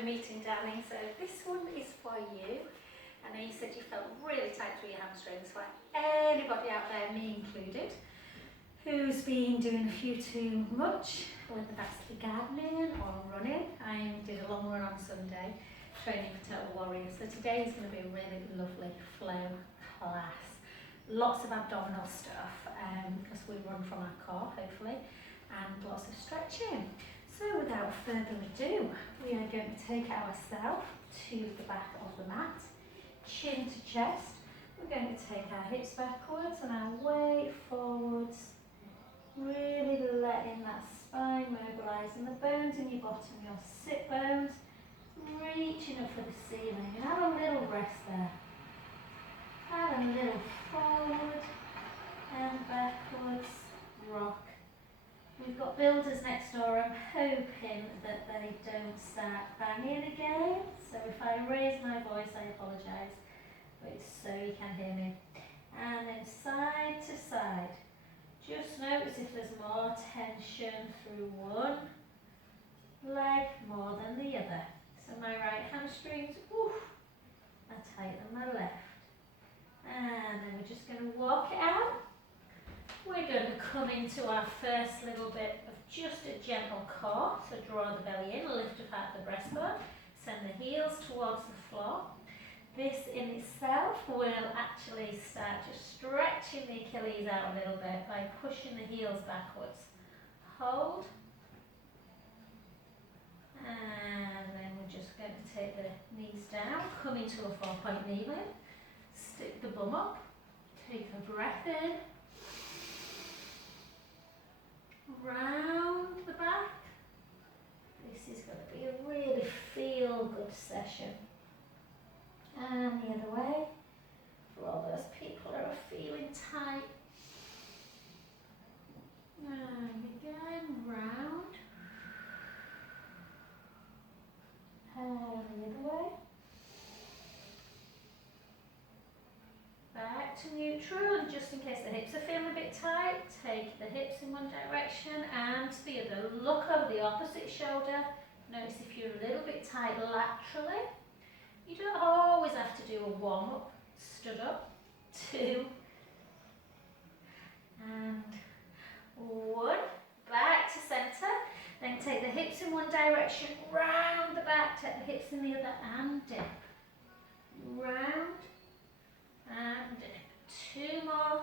a meeting, darling, so this one is for you. I know you said you felt really tight through your hamstrings, for anybody out there, me included, who's been doing a few too much, whether that's the gardening or running. I did a long run on Sunday, training for Total Warrior, so today is going to be a really lovely flow class. Lots of abdominal stuff, because we run from our core, hopefully, and lots of stretching. So without further ado, we are going to take ourselves to the back of the mat, chin to chest. We're going to take our hips backwards and our weight forwards, really letting that spine mobilise, and the bones in your bottom, your sit bones, reaching up for the ceiling, and have a little rest there. Have a little forward and backwards rock. We've got builders next door. I'm hoping that they don't start banging again. So if I raise my voice, I apologise, but it's so you can hear me. And then side to side. Just notice if there's more tension through one leg more than the other. So my right hamstrings, are tighter than my left. And then we're just going to walk it out. We're going to come into our first little bit of just a gentle core. So draw the belly in, lift up out the breastbone, send the heels towards the floor. This in itself will actually start just stretching the Achilles out a little bit by pushing the heels backwards. Hold. And then we're just going to take the knees down, come into a 4-point kneeling. Stick the bum up, take a breath in, round the back. This is going to be a really feel-good session. And the other way, for all those people who are feeling tight. And again, round. And the other way. Back to neutral, and just in case the hips are feeling a bit tight, take the hips in one direction and the other. Look over the opposite shoulder. Notice if you're a little bit tight laterally. You don't always have to do a warm-up. Stood up, 2, and 1. Back to centre. Then take the hips in one direction, round the back, take the hips in the other and dip. Round. And 2 more.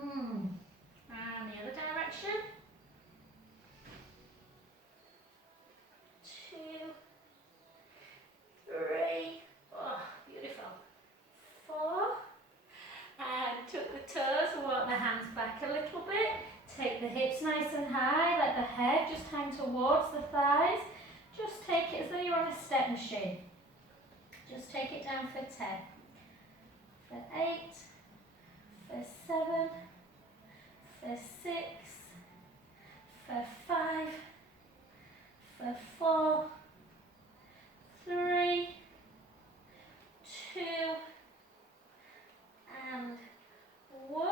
And the other direction. 2, 3. Oh, beautiful. 4. And tuck the toes and walk the hands back a little bit. Take the hips nice and high, let the head just hang towards the thighs. Just take it as though you're on a step machine. Just take it down for 10, for 8, for 7, for 6, for 5, for 4, 3, 2, and 1.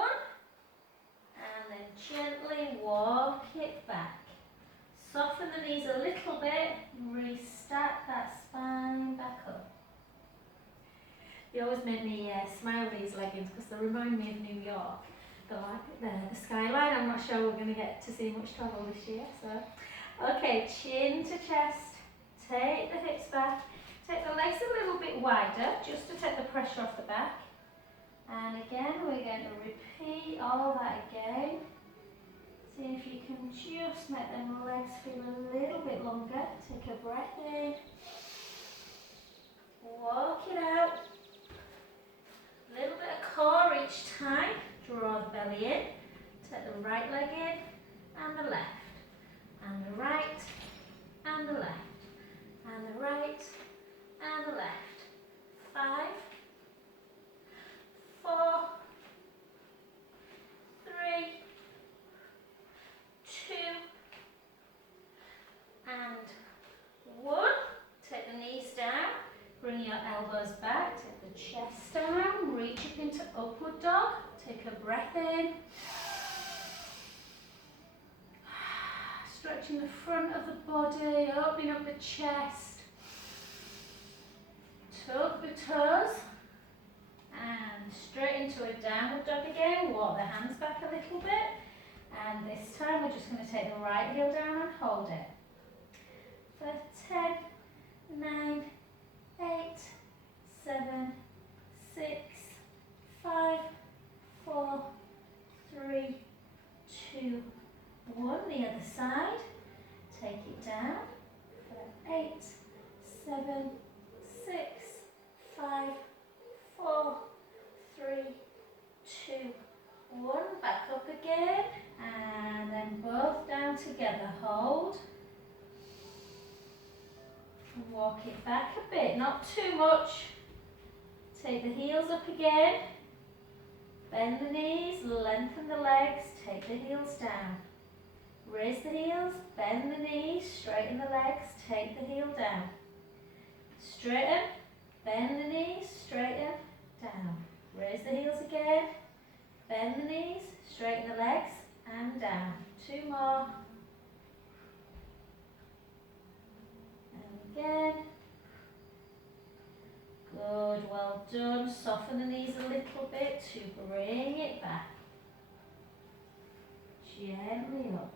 And then gently walk it back. Soften the knees a little bit, restack that spine back up. They always make me smile, these leggings, because they remind me of New York. The skyline. I'm not sure we're going to get to see much travel this year. So, okay, chin to chest. Take the hips back. Take the legs a little bit wider, just to take the pressure off the back. And again, we're going to repeat all that again. See if you can just make them legs feel a little bit longer. Take a breath in. Walk it out. A little bit of core each time. Draw the belly in. Take the right leg in and the left. And the right and the left. And the right and the left. 5, 4, 3, 2, and 1. Take the knees down. Bring your elbows back, take the chest down, reach up into upward dog, take a breath in, stretching the front of the body, opening up the chest. Tuck the toes. And straight into a downward dog again. Walk the hands back a little bit. And this time we're just going to take the right heel down and hold it. For 10, 9, 8, 7, 6, 5, 4, 3, 2, 1. The other side. Take it down. For 8, 7, 6, 5, 4, 3, 2, 1. Back up again. And then both down together. Hold. Walk it back a bit, not too much. Take the heels up again. Bend the knees, lengthen the legs, take the heels down. Raise the heels, bend the knees, straighten the legs, take the heel down. Straighten, bend the knees, straighten, down. Raise the heels again, bend the knees, straighten the legs, and down. 2 more. And again. Good, well done. Soften the knees a little bit to bring it back. Gently up.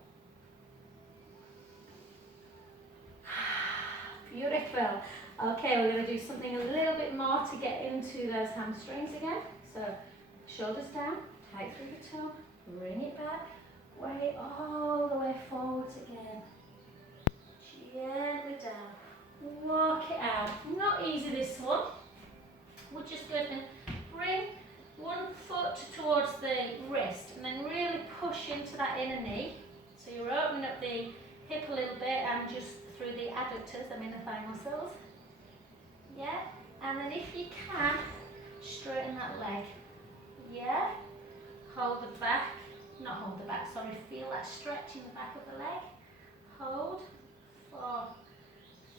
Beautiful. Okay, we're going to do something a little bit more to get into those hamstrings again. So, shoulders down, tight through the toe, bring it back, way all the way forwards again. Gently down. Walk it out. Not easy this one. We're just going to bring one foot towards the wrist and then really push into that inner knee. So you're opening up the hip a little bit and just through the adductors, inner thigh muscles. Yeah? And then if you can, straighten that leg. Yeah? Hold the back. Not hold the back, sorry. Feel that stretch in the back of the leg. Hold. 4,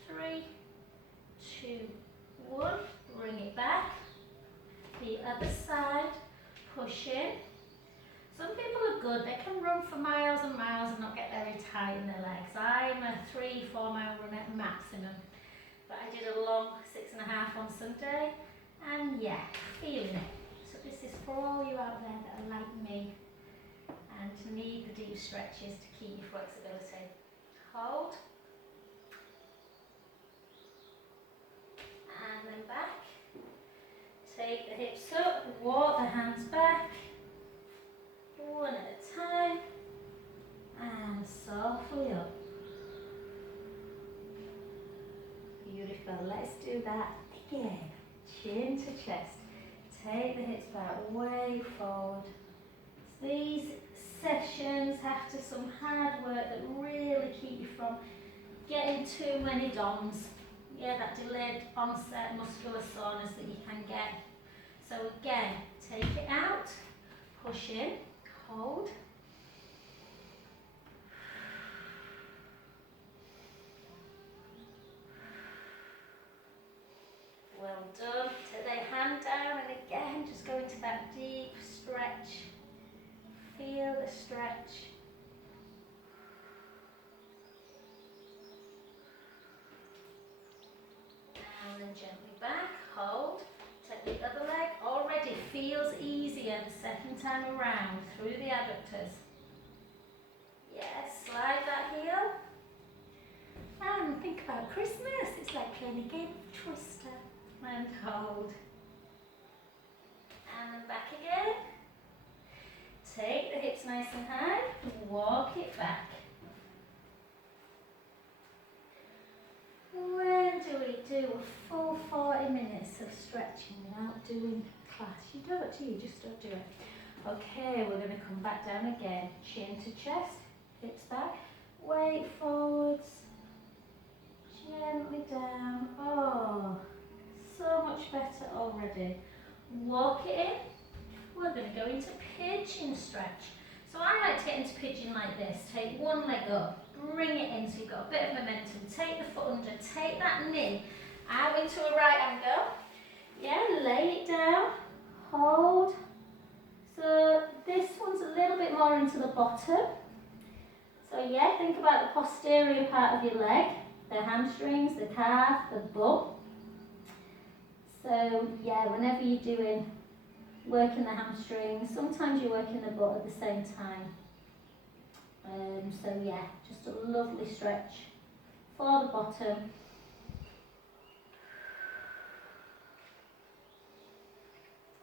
3, 2, 1. Bring it back. The other side. Push in. Some people are good. They can run for miles and miles and not get very tight in their legs. I'm a 3-4 mile runner maximum. But I did a long 6.5 on Sunday. And yeah, feeling it. So this is for all you out there that are like me and need the deep stretches to keep your flexibility. Hold. And then back. Take the hips up, walk the hands back, one at a time, and softly up. Beautiful, let's do that again. Chin to chest, take the hips back, way forward. These sessions, after some hard work that really keep you from getting too many DOMs. Yeah, that delayed onset muscular soreness that you can get. So again, take it out, push in, hold. Well done. Take the hand down and again, just go into that deep stretch. Feel the stretch. And then gently back, hold, take the other leg. Already feels easier the second time around through the adductors. Yes, slide that heel. And think about Christmas, it's like playing a game of Twister. And hold. And then back again. Take the hips nice and high, walk it back. When do we do a full 40 minutes of stretching without doing class? You don't, do you? Just don't do it. Okay, we're going to come back down again. Chin to chest, hips back, weight forwards, gently down. Oh, so much better already. Walk it in. We're going to go into pigeon stretch. So I like to get into pigeon like this. Take one leg up, bring it in so you've got a bit of momentum. Take the foot under, take that knee out into a right angle. Yeah, lay it down, hold. So this one's a little bit more into the bottom. So yeah, think about the posterior part of your leg, the hamstrings, the calf, the butt. So yeah, whenever you're doing working the hamstrings, sometimes you're working the butt at the same time. So yeah, just a lovely stretch for the bottom.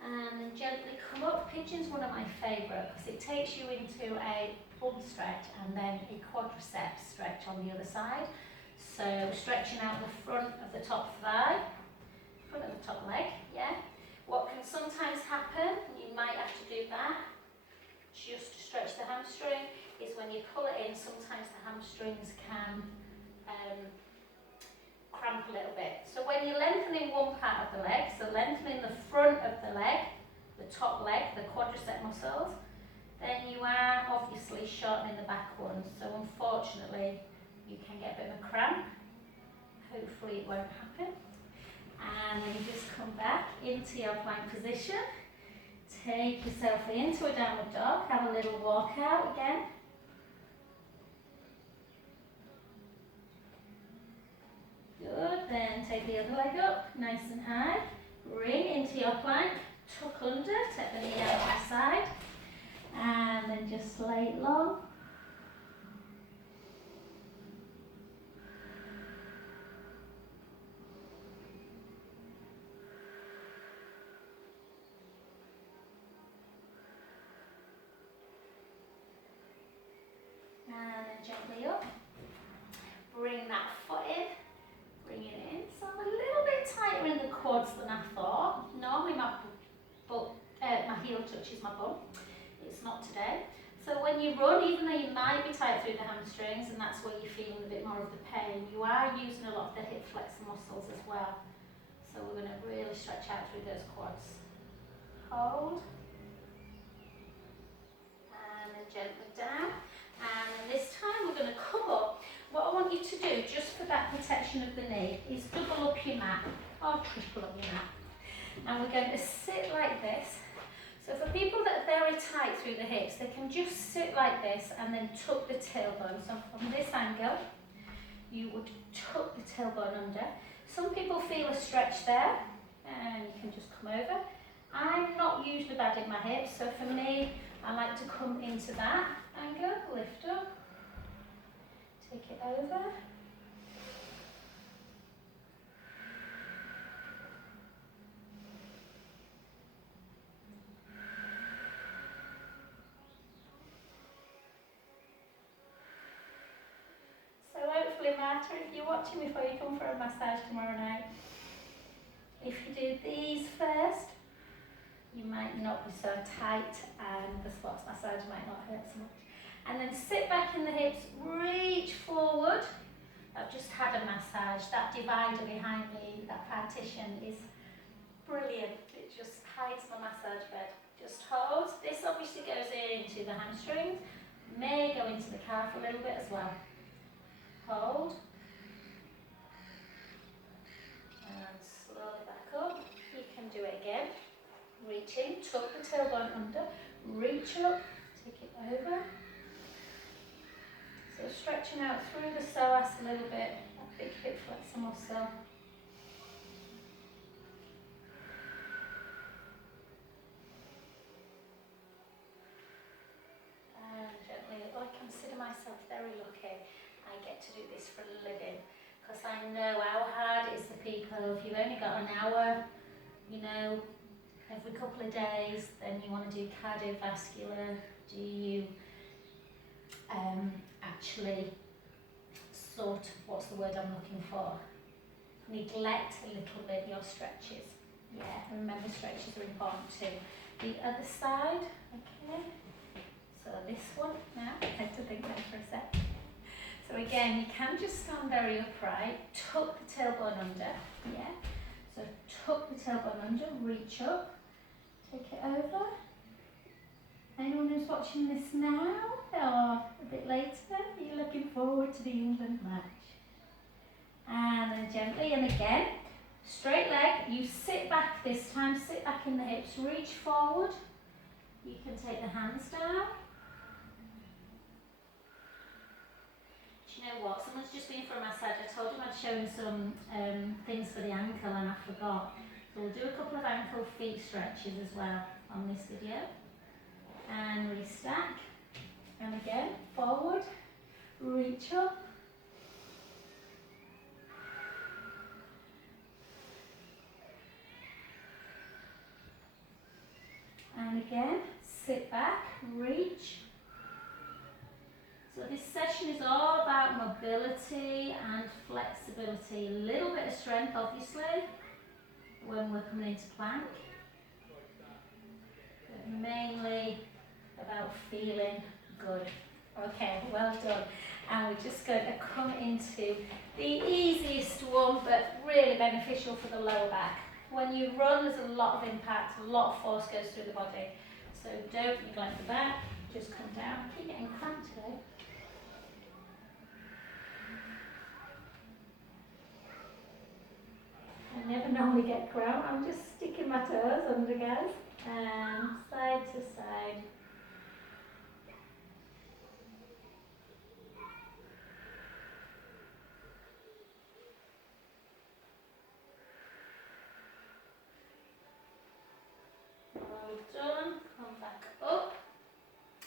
And then gently come up. Pigeon's one of my favourite because it takes you into a bum stretch and then a quadriceps stretch on the other side. So stretching out the front of the top thigh, front of the top leg, yeah. What can sometimes happen, and you might have to do that, just to stretch the hamstring, is when you pull it in, sometimes the hamstrings can cramp a little bit. So when you're lengthening one part of the leg, so lengthening the front of the leg, the top leg, the quadricep muscles, then you are obviously shortening the back ones. So unfortunately, you can get a bit of a cramp. Hopefully it won't happen. And then you just come back into your plank position. Take yourself into a downward dog. Have a little walk out again. Good, then take the other leg up, nice and high. Bring into your plank, tuck under, take the knee out to the side. And then just lay it long. And then gently up. Bring that foot in. Bring it in. So I'm a little bit tighter in the quads than I thought. Normally my heel touches my bum. It's not today. So when you run, even though you might be tight through the hamstrings and that's where you're feeling a bit more of the pain, you are using a lot of the hip flexor muscles as well. So we're going to really stretch out through those quads. Hold. And then gently down. And this time we're going to come up. What I want you to do, just for that protection of the knee, is double up your mat, or triple up your mat. And we're going to sit like this. So for people that are very tight through the hips, they can just sit like this and then tuck the tailbone. So from this angle, you would tuck the tailbone under. Some people feel a stretch there, and you can just come over. I'm not usually bad in my hips, so for me, I like to come into that angle, lift up, take it over. So hopefully, Marta, if you're watching before you come for a massage tomorrow night, if you do these first, you might not be so tight and the squats massage might not hurt so much. And then sit back in the hips, reach forward. I've just had a massage. That divider behind me, that partition, is brilliant. It just hides my massage bed. Just hold. This obviously goes into the hamstrings, may go into the calf a little bit as well. Hold. And slowly back up. You can do it again. Reach in, tuck the tailbone under, reach up, take it over. So stretching out through the psoas a little bit, that big hip flexor muscle. And gently, I consider myself very lucky. I get to do this for a living because I know how hard it is for people. If you've only got an hour, you know, every couple of days, then you want to do cardiovascular. Do you actually sort of, what's the word I'm looking for? Neglect a little bit your stretches. Yeah, and remember stretches are important too. The other side, okay. So this one now, I had to think there for a sec. So again, you can just stand very upright, tuck the tailbone under, yeah. So tuck the tailbone under, reach up, take it over. Anyone who's watching this now or a bit later, are you looking forward to the England match? And then gently, and again, straight leg, you sit back this time, sit back in the hips, reach forward. You can take the hands down. you know what? Someone's just been for a massage. I told him I'd show him some things for the ankle and I forgot. So we'll do a couple of ankle feet stretches as well on this video. And restack. And again, forward, reach up. And again, sit back, reach. So this session is all about mobility and flexibility. A little bit of strength, obviously, when we're coming into plank. But mainly about feeling good. Okay, well done. And we're just going to come into the easiest one, but really beneficial for the lower back. When you run, there's a lot of impact, a lot of force goes through the body. So don't neglect the back, just come down. I keep getting cramped today. I never normally get cramp, I'm just sticking my toes under, guys. And side to side. Well done. Come back up.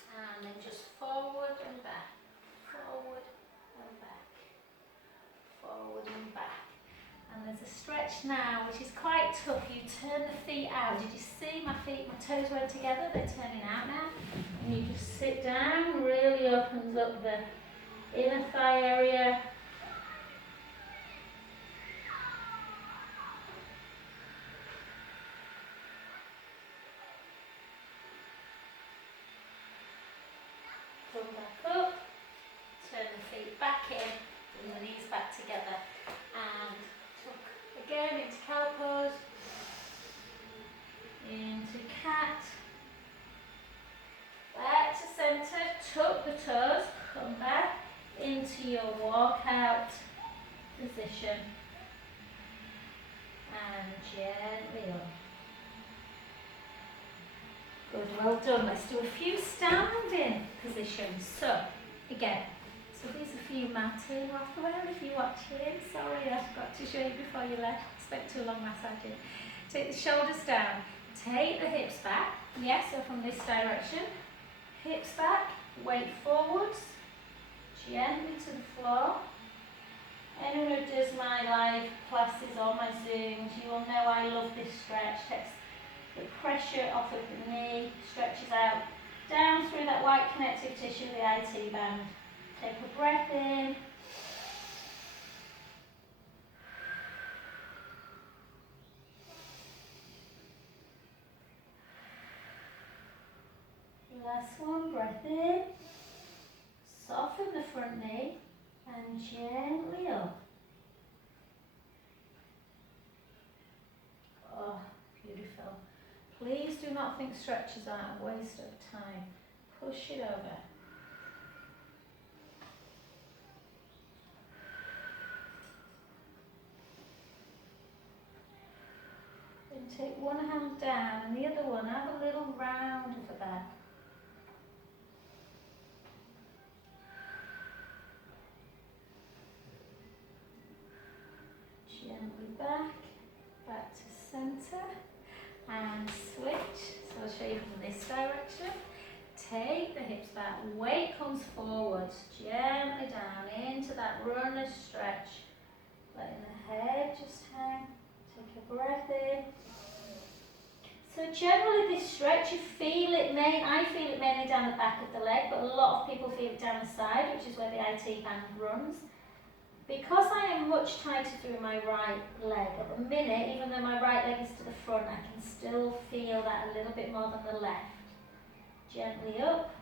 And then just forward and back. Forward and back. Forward and back. And there's a stretch now which is quite tough. You turn the feet out. Did you see my feet, my toes went together? They're turning out now. And you just sit down, really opens up the inner thigh area. Come back up, turn the feet back in, and the knees back together. And tuck again into cow pose, into cat, back to centre, tuck the toes, come back into your walkout position, and gently up. Good, well done. Let's do a few standing positions. So, again, so these are for you, Matty, Rafael, if you're watching. Sorry, I forgot to show you before you left. Spent too long massaging. Take the shoulders down. Take the hips back. Yes, so from this direction. Hips back, weight forwards, gently to the floor. Anyone who does my live classes or my Zooms, you will know I love this stretch. Takes the pressure off of the knee, stretches out down through that white connective tissue, the IT band. Take a breath in. Last one, breath in. Soften the front knee and gently up. Oh, beautiful. Please do not think stretches are a waste of time. Push it over. Then take one hand down and the other one, have a little round of the back. Gently back to centre. And switch, so I'll show you from this direction. Take the hips back, weight comes forward, gently down into that runner's stretch. Letting the head just hang, take a breath in. So generally this stretch, you feel it, I feel it mainly down the back of the leg, but a lot of people feel it down the side, which is where the IT band runs. Because I am much tighter through my right leg at the minute, even though my right leg is to the front, I can still feel that a little bit more than the left. Gently up.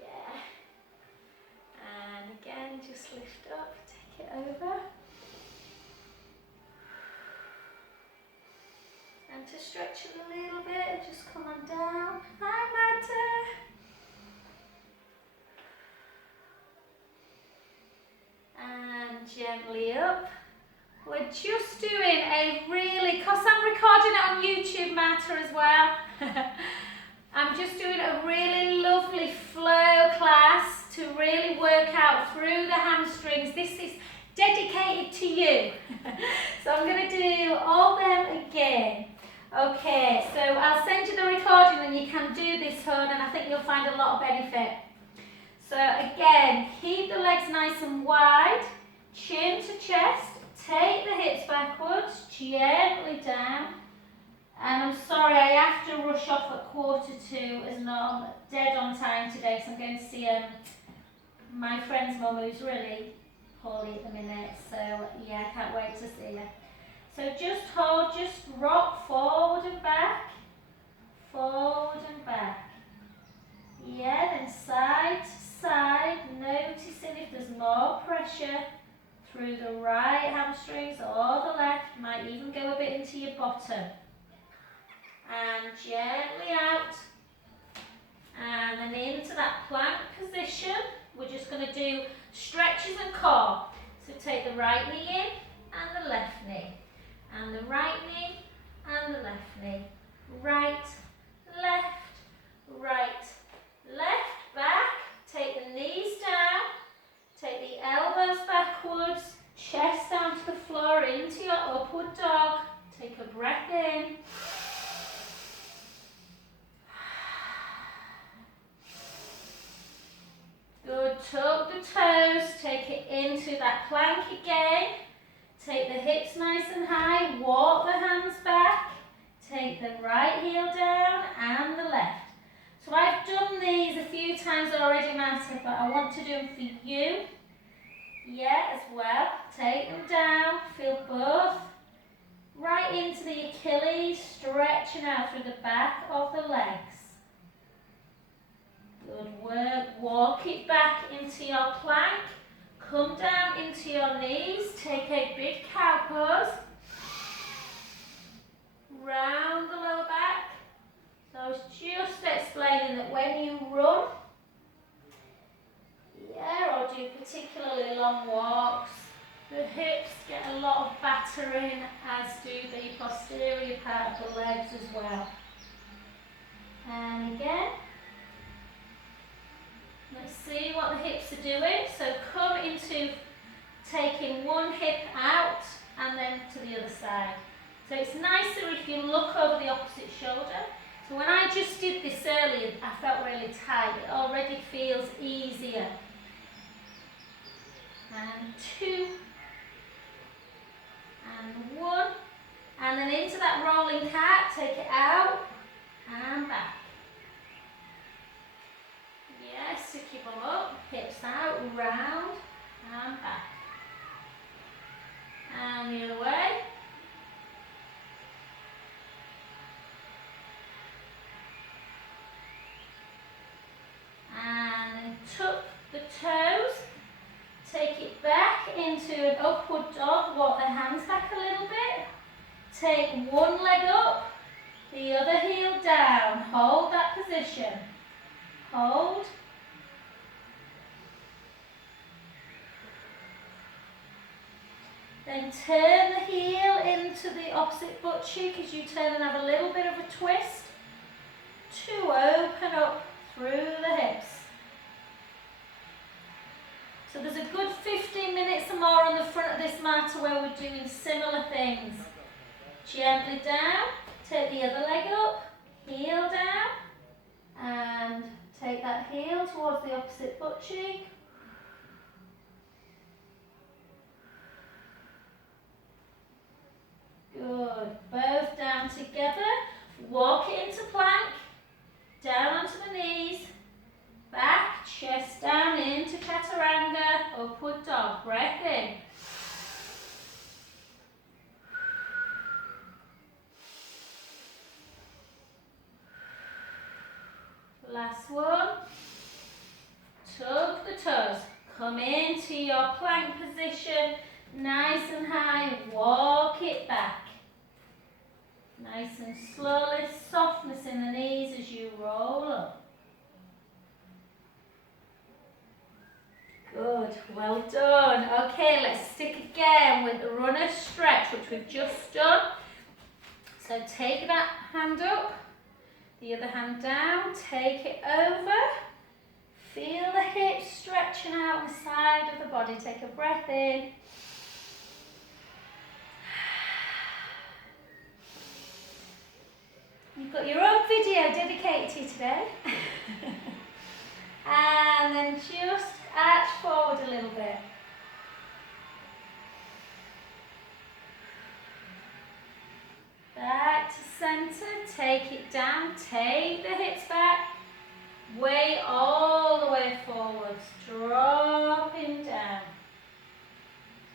Yeah. And again, just lift up, take it over. And to stretch it a little bit, just come on down. Hi, Matter. And gently up. We're just doing a really, because I'm recording it on YouTube Matter as well, I'm just doing a really lovely flow class to really work out through the hamstrings. This is dedicated to you. So I'm going to do all them again. Okay, so I'll send you the recording and you can do this, hon, and I think you'll find a lot of benefit. So again, keep the legs nice and wide, chin to chest, take the hips backwards, gently down. And I'm sorry, I have to rush off at 1:45 as I'm dead on time today, so I'm going to see my friend's mum who's really poorly at the minute, so yeah, I can't wait to see her. So just hold, just rock forward and back, yeah, then side to side, noticing if there's more pressure through the right hamstrings or the left, might even go a bit into your bottom. And gently out, and then into that plank position. We're just going to do stretches and core. So take the right knee in and the left knee, and the right knee and the left knee. Right, left, back. Take the knees down, take the elbows backwards, chest down to the floor into your upward dog. Take a breath in. Good, tuck the toes, take it into that plank again. Take the hips nice and high, walk the hands back. Take the right heel down and the left. So I've done these a few times already, Master, but I want to do them for you. Yeah, as well. Take them down, feel both. Right into the Achilles, stretching out through the back of the legs. Good work. Walk it back into your plank. Come down into your knees. Take a big cow pose. Round the lower back. So I was just explaining that when you run, yeah, or do particularly long walks, the hips get a lot of battering, as do the posterior part of the legs as well. And again. Let's see what the hips are doing. So come into taking one hip out and then to the other side. So it's nicer if you look over the opposite shoulder. So when I just did this earlier, I felt really tight. It already feels easier. And 2. And 1. And then into that rolling cat, take it out and back. Yes, to keep them up, hips out, round and back. And the other way. And tuck the toes, take it back into an upward dog, walk the hands back a little bit. Take one leg up, the other heel down, hold that position. Hold. Then turn the heel into the opposite butt cheek as you turn and have a little bit of a twist to open up through the hips. So there's a good 15 minutes or more on the front of this mat where we're doing similar things. Gently down, take the other leg up, heel down, and take that heel towards the opposite butt cheek. Good. Both down together. Walk it into plank. Down onto the knees. Back, chest down into chaturanga. Upward dog. Breath in. Last one. Tug the toes. Come into your plank position. Nice and high. Walk it back. Nice and slowly. Softness in the knees as you roll up. Good. Well done. Okay, let's stick again with the runner stretch, which we've just done. So take that hand up. The other hand down, take it over, Feel the hips stretching out on the side of the body. Take a breath in. You've got your own video dedicated to you today. And then just arch forward a little bit. Back to centre, take it down, take the hips back, weight all the way forwards, dropping down.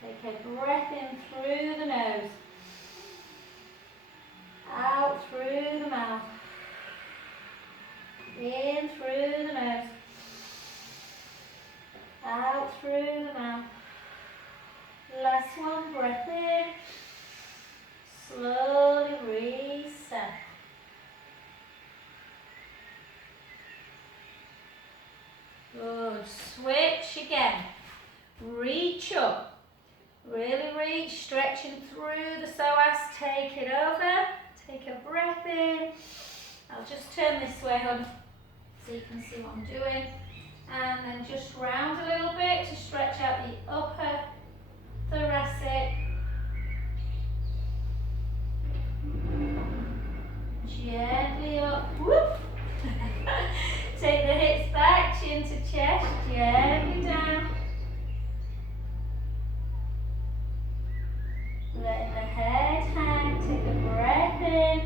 Take a breath in through the nose, out through the mouth, in through the nose, out through the mouth. Last one, breath in. Slowly reset. Good. Switch again. Reach up. Really reach, stretching through the psoas. Take it over. Take a breath in. I'll just turn this way, hon, so you can see what I'm doing. And then just round a little bit to stretch out the upper thoracic. Gently up. Whoop. Take the hips back, chin to chest, gently down. Letting the head hang, take a breath in.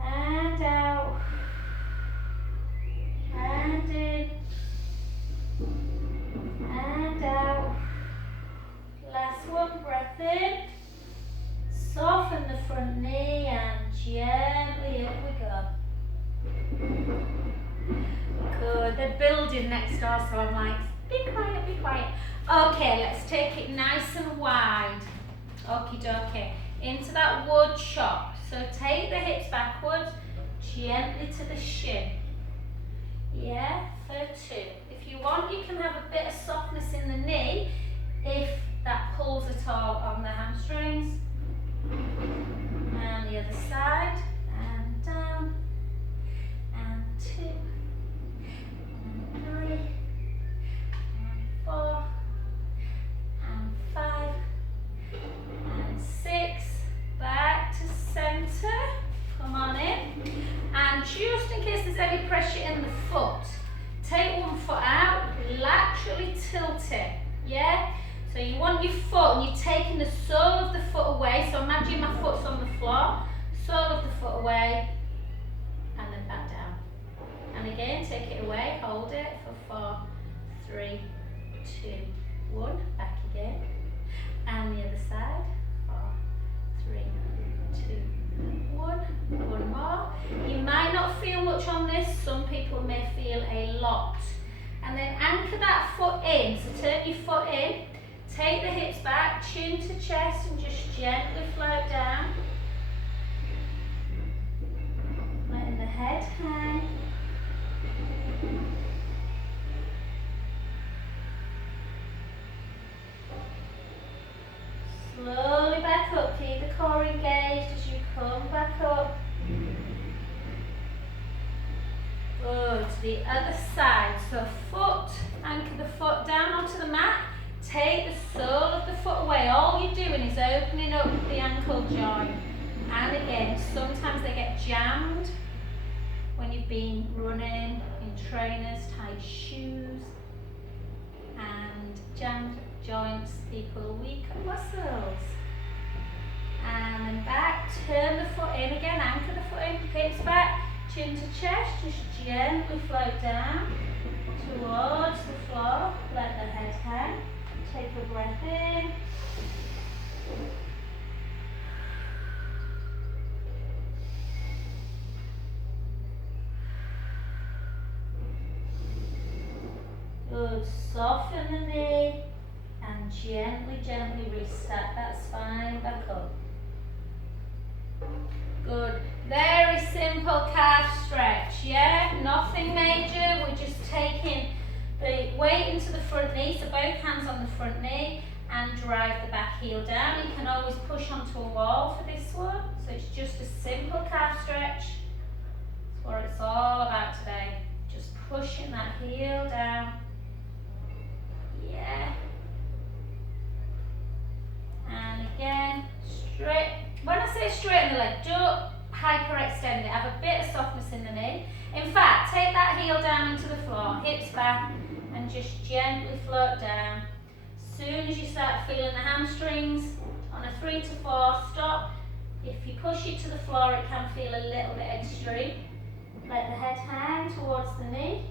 And out. And in. And out. Last one, breath in. Soften the front knee and gently up we go. Good, they're building next door, so I'm like, be quiet, be quiet. Okay, let's take it nice and wide. Okie dokie. Into that wood chop. So take the hips backwards, gently to the shin. Yeah, for 2. If you want, you can have a bit of softness in the knee if that pulls at all on the hamstrings. And the other side, and down, and 2, and 3, and 4, and 5, and 6, back to centre, come on in, and just in case there's any pressure in the foot, take one foot out, laterally tilt it, yeah? So you want your foot, and you're taking the sole of the foot away. So imagine my foot's on the floor, sole of the foot away, and then back down. And again, take it away, hold it for 4, 3, 2, 1. Back again. And the other side. 4, 3, 2, 1. One more. You might not feel much on this. Some people may feel a lot. And then anchor that foot in. So turn your foot in. Take the hips back, chin to chest, and just gently float down. Letting the head hang. Slowly back up, keep the core engaged as you come back up. Good, to the other side. So foot, anchor the foot down onto the mat. Take the sole of the foot away. All you're doing is opening up the ankle joint. And again, sometimes they get jammed when you've been running in trainers, tight shoes. And jammed joints equal weaker muscles. And then back, turn the foot in again, anchor the foot in, hips back, chin to chest, just gently float down towards the floor. Let the head hang. Take a breath in. Good. Soften the knee and gently, gently reset that spine back up. Good. Very simple calf stretch, yeah? Nothing major. We're just taking the weight into the front knee, so both hands on the front knee, and drive the back heel down. You can always push onto a wall for this one, so it's just a simple calf stretch. That's what it's all about today, just pushing that heel down. Yeah. And again, straight. When I say straighten the leg, don't hyperextend it. Have a bit of softness in the knee. In fact, take that heel down into the floor, hips back, and just gently float down. As soon as you start feeling the hamstrings, on a 3 to 4, stop. If you push it to the floor, it can feel a little bit extreme. Let the head hang towards the knee.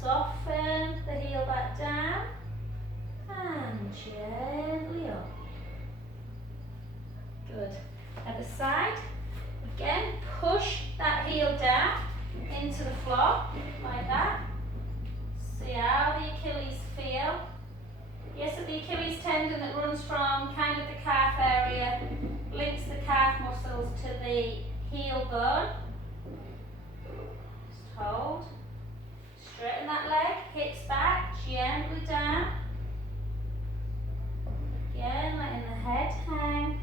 Soften the heel back down and gently up. Good. Other side. Again, push that heel down into the floor like that. See how the Achilles feel. Yes, so the Achilles tendon that runs from kind of the calf area, links the calf muscles to the heel bone. Just hold. Straighten that leg, hips back, gently down. Again, letting the head hang.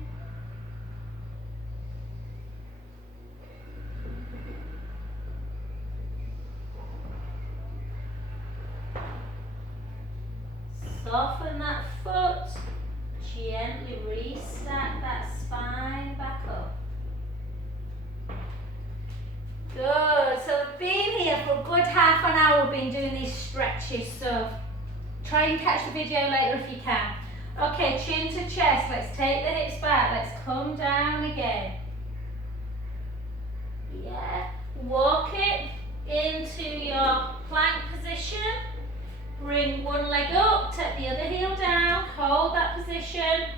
Soften that foot, gently restack that spine back up. Good, so we've been here for a good half an hour, we've been doing these stretches, so try and catch the video later if you can. Okay, chin to chest, let's take the hips back, let's come down again. Yeah, walk it into your plank position. Bring one leg up, take the other heel down, hold that position.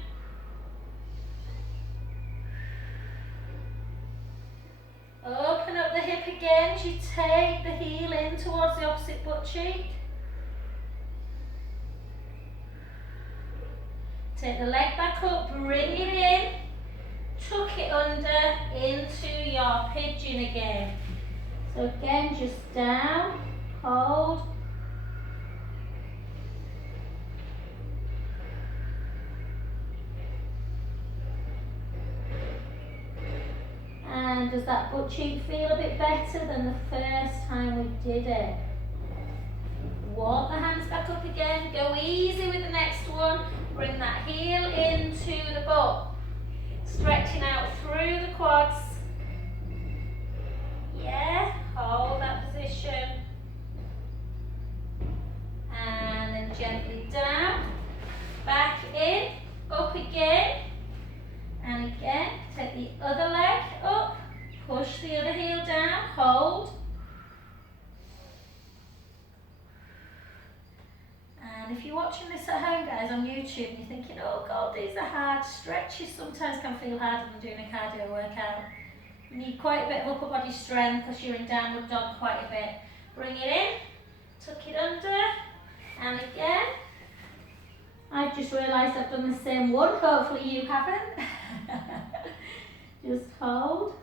Open up the hip again as you take the heel in towards the opposite butt cheek. Take the leg back up, bring it in, tuck it under into your pigeon again. So again, just down, hold. And does that butt cheek feel a bit better than the first time we did it? Walk the hands back up again. Go easy with the next one. Bring that heel into the butt. Stretching out through the quads. Yeah, hold that position. And then gently down. Back in. Up again. And again, take the other leg up, push the other heel down, hold. And if you're watching this at home, guys, on YouTube, and you're thinking, oh God, these are hard stretches, sometimes can feel harder than doing a cardio workout. You need quite a bit of upper body strength because you're in downward dog quite a bit. Bring it in, tuck it under, and again. I've just realised I've done the same one, hopefully you haven't. Just hold.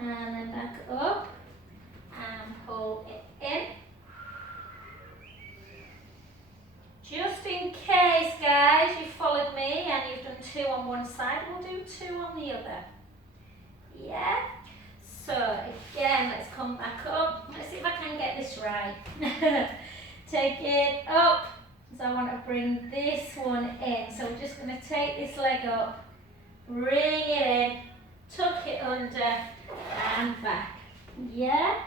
And then back up and pull it in. Just in case, guys, you've followed me and you've done 2 on one side, we'll do 2 on the other. Yeah? So again, let's come back up. Let's see if I can get this right. Take it up. So I want to bring this one in. So we're just going to take this leg up, bring it in, tuck it under and back. Yeah?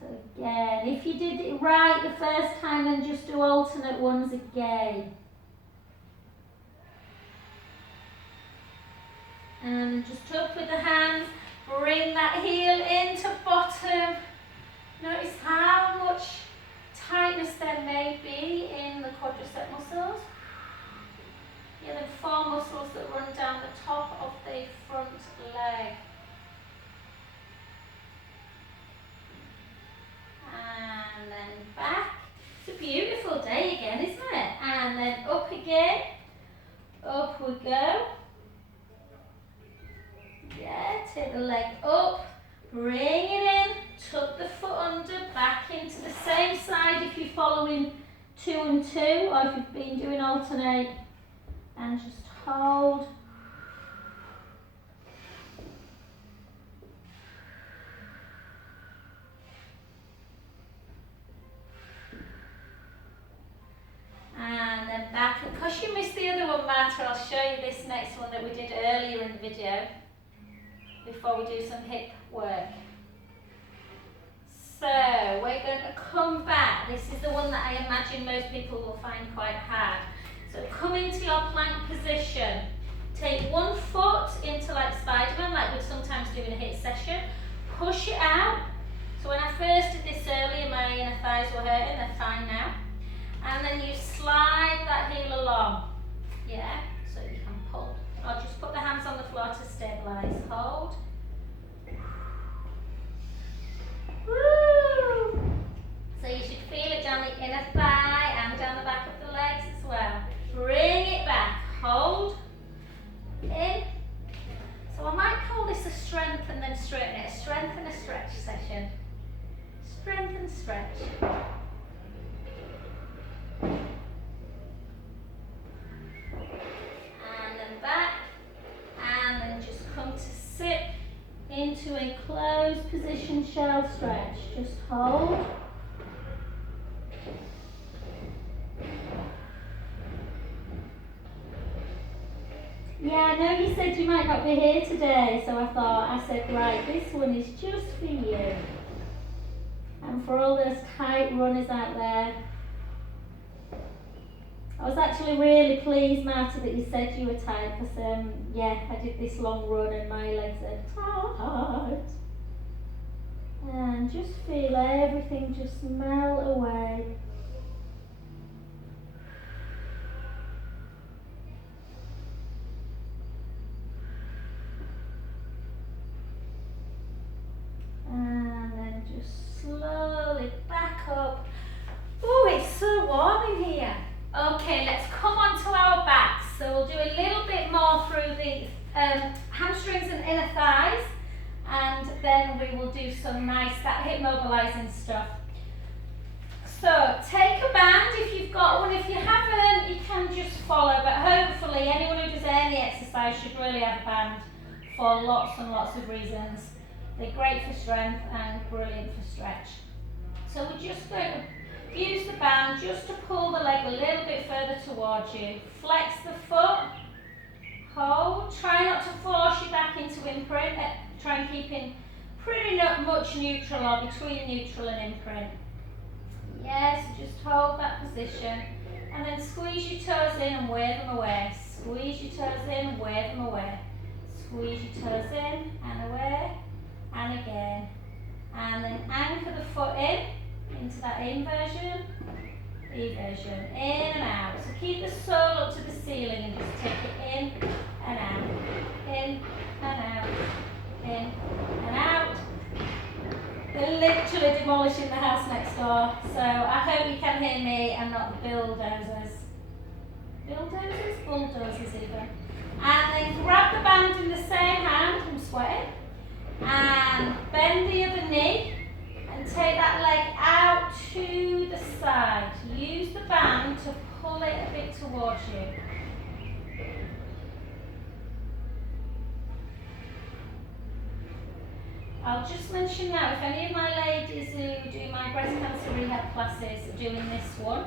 So again, if you did it right the first time, then just do alternate ones again. And just tuck with the hands. Bring that heel into bottom. Notice how much tightness there may be in the quadricep muscles. Yeah, the 4 muscles that run down the top of the front leg. And then back. It's a beautiful day again, isn't it? And then up again. Up we go. Yeah, take the leg up, bring it in, tuck the foot under, back into the same side if you're following 2 and 2, or if you've been doing alternate, and just hold. And then back, and because you missed the other one, Marta, I'll show you this next one that we did earlier in the video before we do some hip work. So we're going to come back. This is the one that I imagine most people will find quite hard. So come into your plank position. Take one foot into like Spider-Man, like we'd sometimes do in a HIIT session. Push it out. So when I first did this earlier, my inner thighs were hurting, they're fine now. And then you slide that heel along. Yeah, so you can pull. Or just put the hands on the floor to stabilise. Hold. Woo! So you should feel it down the inner thigh and down the back of the legs as well. Bring it back. Hold. In. So I might call this a strength and then straighten it. A strength and a stretch session. Strength and stretch. And then back. And then just come to sit into a closed position shell stretch. Just hold. Yeah, I know you said you might not be here today, so I said, right, this one is just for you. And for all those tight runners out there. I was actually really pleased, Marta, that you said you were tired, because yeah, I did this long run and my legs are tired. And just feel everything just melt away. And then just slowly back up. Oh, it's so warm in here. Okay, let's come on to our backs. So we'll do a little bit more through the hamstrings and inner thighs, and then we will do some nice that hip mobilizing stuff. So take a band if you've got one. If you haven't, you can just follow, but hopefully anyone who does any exercise should really have a band for lots and lots of reasons. They're great for strength and brilliant for stretch. So we're just going to use the band just to pull the leg a little bit further towards you. Flex the foot, hold, try not to force you back into imprint, try and keep in pretty much neutral or between neutral and imprint. Yes, just hold that position and then squeeze your toes in and wave them away. Squeeze your toes in and wave them away. Squeeze your toes in and away and again. And then anchor the foot in into that inversion, eversion, in and out. So keep the sole up to the ceiling and just take it in and out, in and out, in and out. They're literally demolishing the house next door, so I hope you can hear me and not the bulldozers. Bulldozers? Bulldozers even. And then grab the band in the same hand, I'm sweating, and bend the other knee. And take that leg out to the side. Use the band to pull it a bit towards you. I'll just mention now, if any of my ladies who do my breast cancer rehab classes are doing this one,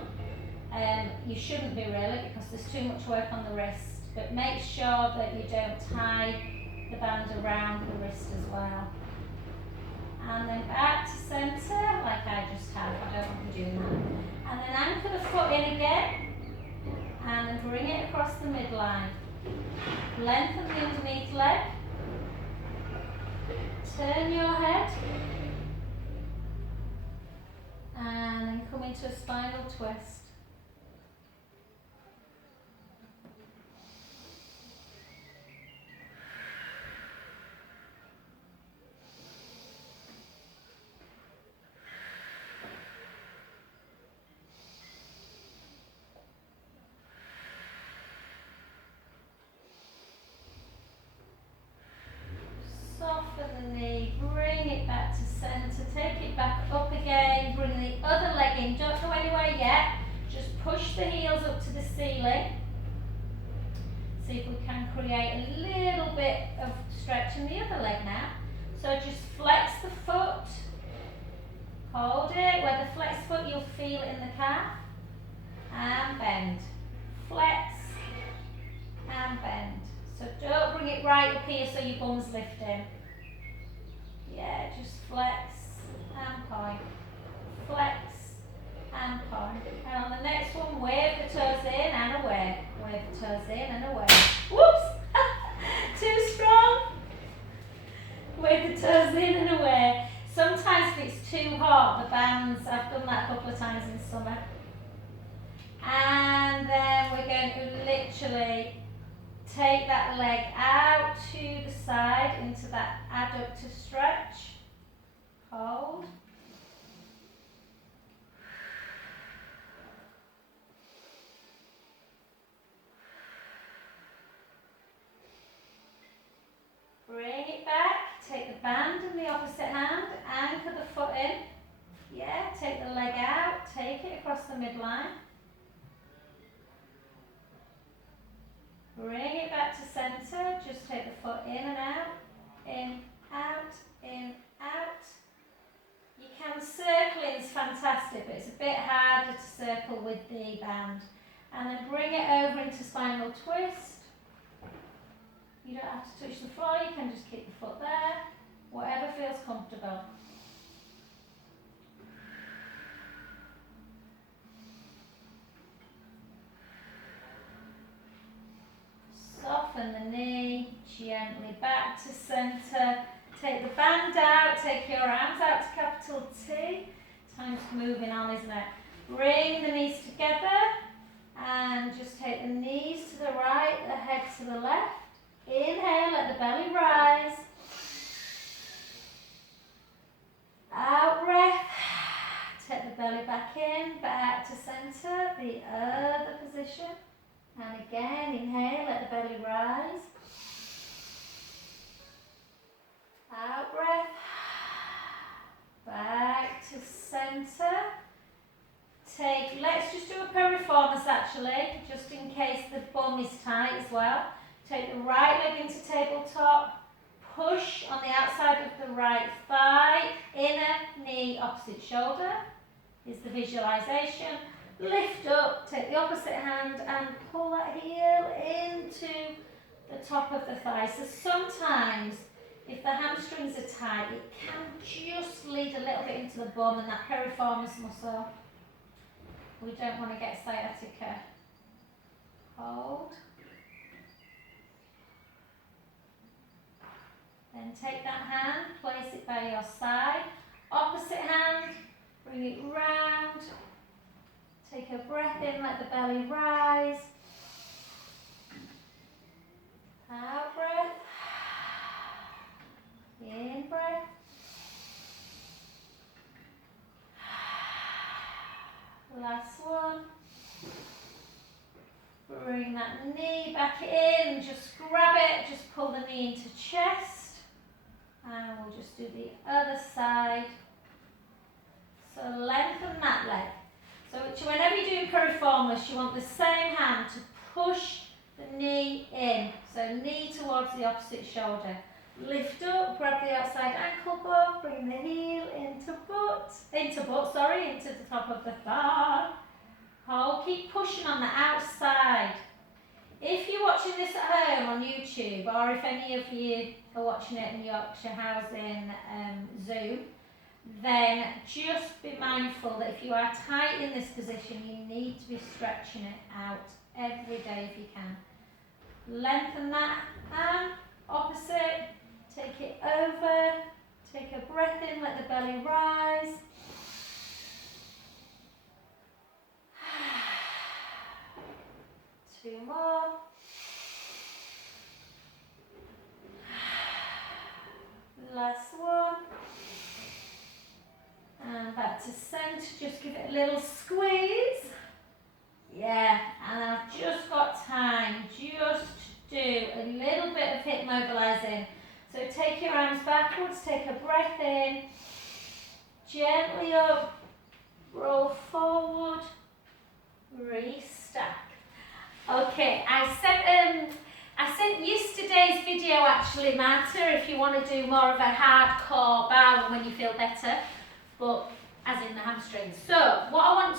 you shouldn't be really, because there's too much work on the wrist. But make sure that you don't tie the band around the wrist as well. And then back to centre, like I just have. I don't want to do that. And then anchor the foot in again, and then bring it across the midline. Lengthen the underneath leg. Turn your head, and then come into a spinal twist. Soften the knee, bring it back to centre, take it back up again, bring the other leg in, don't go anywhere yet, just push the heels up to the ceiling. See if we can create a little bit of stretch in the other leg now. So just flex the foot, hold it, where the flex foot you'll feel it in the calf, and bend. Flex and bend. So don't bring it right up here so your bum's lifting. Yeah, just flex and point. Flex and point. And on the next one, wave the toes in and away. Wave the toes in and away. Whoops! Too strong. Wave the toes in and away. Sometimes if it's too hot, the bands, I've done that a couple of times in summer. And then we're going to literally take that leg out to the side into that adductor stretch. Hold. Bring it back, take the band in the opposite hand, anchor the foot in. Yeah, take the leg out, take it across the midline. Bring it back to centre, just take the foot in and out, in, out, in, out. You can, circling's fantastic, but it's a bit harder to circle with the band. And then bring it over into spinal twist. You don't have to touch the floor, you can just keep the foot there, whatever feels comfortable. Soften the knee, gently back to centre. Take the band out, take your arms out to capital T. Time's moving on, isn't it? Bring the knees together and just take the knees to the right, the head to the left. Inhale, let the belly rise. Out breath. Take the belly back in, back to centre, the other position. And again, inhale, let the belly rise. Out breath. Back to centre. Let's just do a piriformis actually, just in case the bum is tight as well. Take the right leg into tabletop, push on the outside of the right thigh, inner knee, opposite shoulder is the visualization. Lift up, take the opposite hand and pull that heel into the top of the thigh. So sometimes, if the hamstrings are tight, it can just lead a little bit into the bum and that piriformis muscle. We don't want to get sciatica. Hold. Then take that hand, place it by your side. Opposite hand, bring it round. Take a breath in, let the belly rise. Out breath. In breath. Last one. Bring that knee back in, just grab it, just pull the knee into chest. And we'll just do the other side. So lengthen that leg. So whenever you're doing piriformis, you want the same hand to push the knee in. So knee towards the opposite shoulder. Lift up, grab the outside ankle bone, bring the heel into the top of the thigh. Hold, keep pushing on the outside. If you're watching this at home on YouTube, or if any of you are watching it in Yorkshire Housing Zoom, then just be mindful that if you are tight in this position, you need to be stretching it out every day if you can. Lengthen that arm, opposite, take it over, take a breath in, let the belly rise. Two more. Last one. And back to centre, just give it a little squeeze. Yeah, and I've just got time just to do a little bit of hip mobilising. So take your arms backwards, take a breath in, gently up, roll forward, release. stack. Okay, I sent yesterday's video actually, Marta, if you want to do more of a hardcore bar when you feel better, but as in the hamstrings. So what I want